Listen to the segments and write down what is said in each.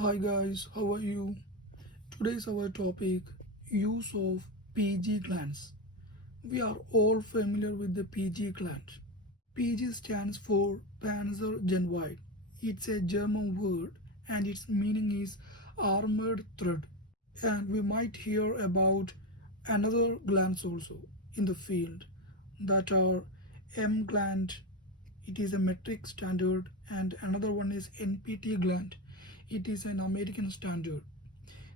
Hi guys, how are you? Today's our topic use of PG glands. We are all familiar with the PG gland. PG stands for Panzergenweid. It's a German word and its meaning is armored thread. And we might hear about another glands also in the field that are M gland. It is a metric standard, and another one is NPT gland. It is an American standard.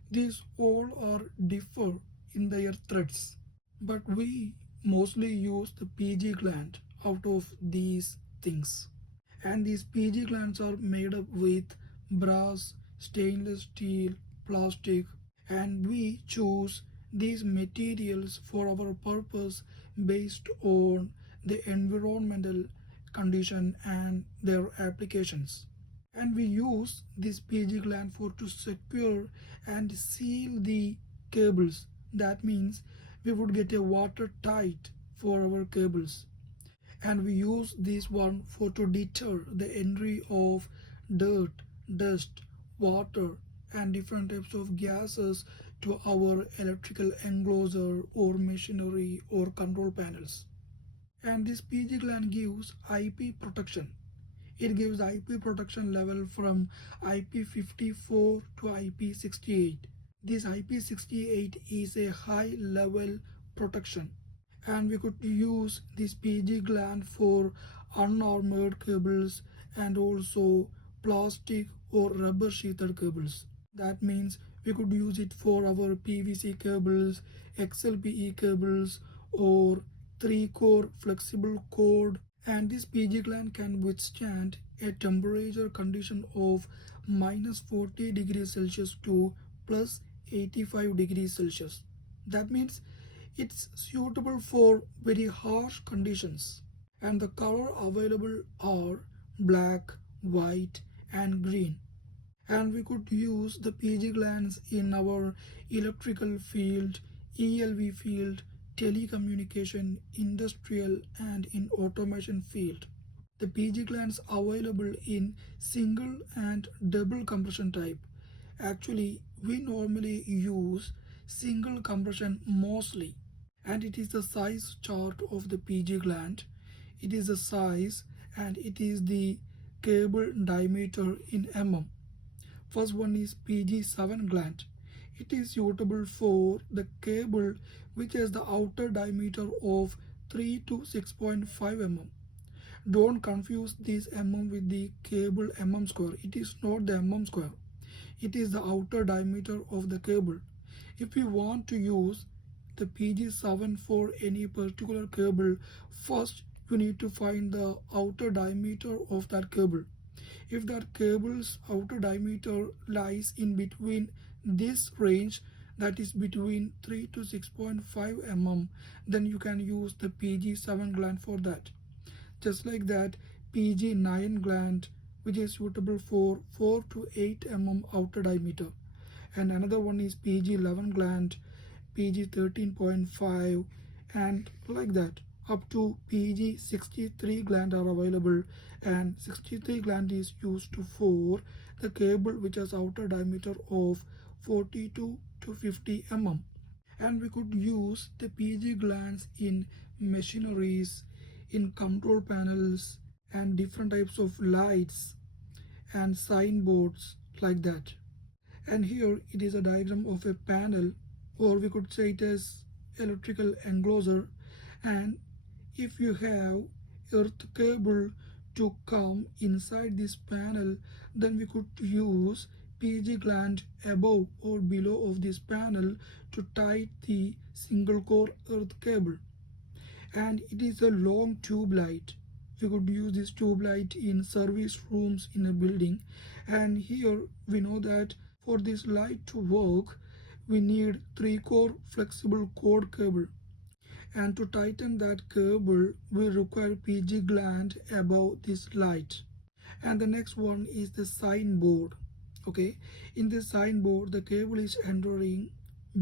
These all are differ in their threads, but we mostly use the PG gland out of these things. And these PG glands are made up with brass, stainless steel, plastic, and we choose these materials for our purpose based on the environmental condition and their applications. And we use this PG gland for to secure and seal the cables. That means we would get a watertight for our cables, and we use this one for to deter the entry of dirt, dust, water, and different types of gases to our electrical enclosure or machinery or control panels. And this PG gland gives IP protection. It gives IP protection level from IP54 to IP68. This IP68 is a high level protection, and we could use this PG gland for unarmored cables and also plastic or rubber sheathed cables. That means we could use it for our PVC cables, XLPE cables, or 3-core flexible cord. And this PG gland can withstand a temperature condition of minus 40 degrees Celsius to plus 85 degrees Celsius. That means it's suitable for very harsh conditions. And the color available are black, white, and green. And we could use the PG glands in our electrical field, ELV field, telecommunication, industrial, and in automation field. The PG glands available in single and double compression type. Actually, we normally use single compression mostly, and it is the size chart of the PG gland. It is the size and it is the cable diameter in mm. First one is PG7 gland. It is suitable for the cable which has the outer diameter of 3 to 6.5 mm. Don't confuse this mm with the cable mm square. It is not the mm square. It is the outer diameter of the cable. If you want to use the PG7 for any particular cable, first you need to find the outer diameter of that cable. If that cable's outer diameter lies in between this range, that is between 3 to 6.5 mm, then you can use the PG7 gland for that. Just like that, PG9 gland, which is suitable for 4 to 8 mm outer diameter. And another one is PG11 gland, PG13.5, and like that up to PG63 gland are available, and 63 gland is used for the cable which has outer diameter of 42 to 50 mm. And we could use the PG glands in machineries, in control panels, and different types of lights and signboards like that. And here it is a diagram of a panel, or we could say it as electrical enclosure. And if you have earth cable to come inside this panel, then we could use PG gland above or below of this panel to tie the single core earth cable. And it is a long tube light. We could use this tube light in service rooms in a building. And here we know that for this light to work, we need 3-core flexible cord cable. And to tighten that cable, we require PG gland above this light. And the next one is the signboard. Okay, in this signboard, the cable is entering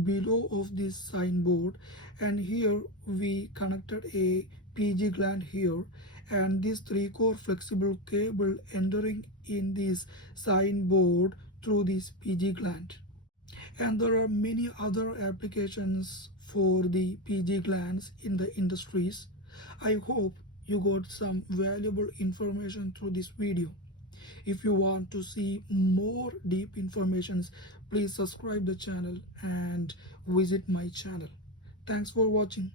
below of this signboard, and here we connected a PG gland here, and this 3-core flexible cable entering in this signboard through this PG gland. And there are many other applications for the PG glands in the industries. I hope you got some valuable information through this video. If you want to see more deep informations, please subscribe the channel and visit my channel. Thanks for watching.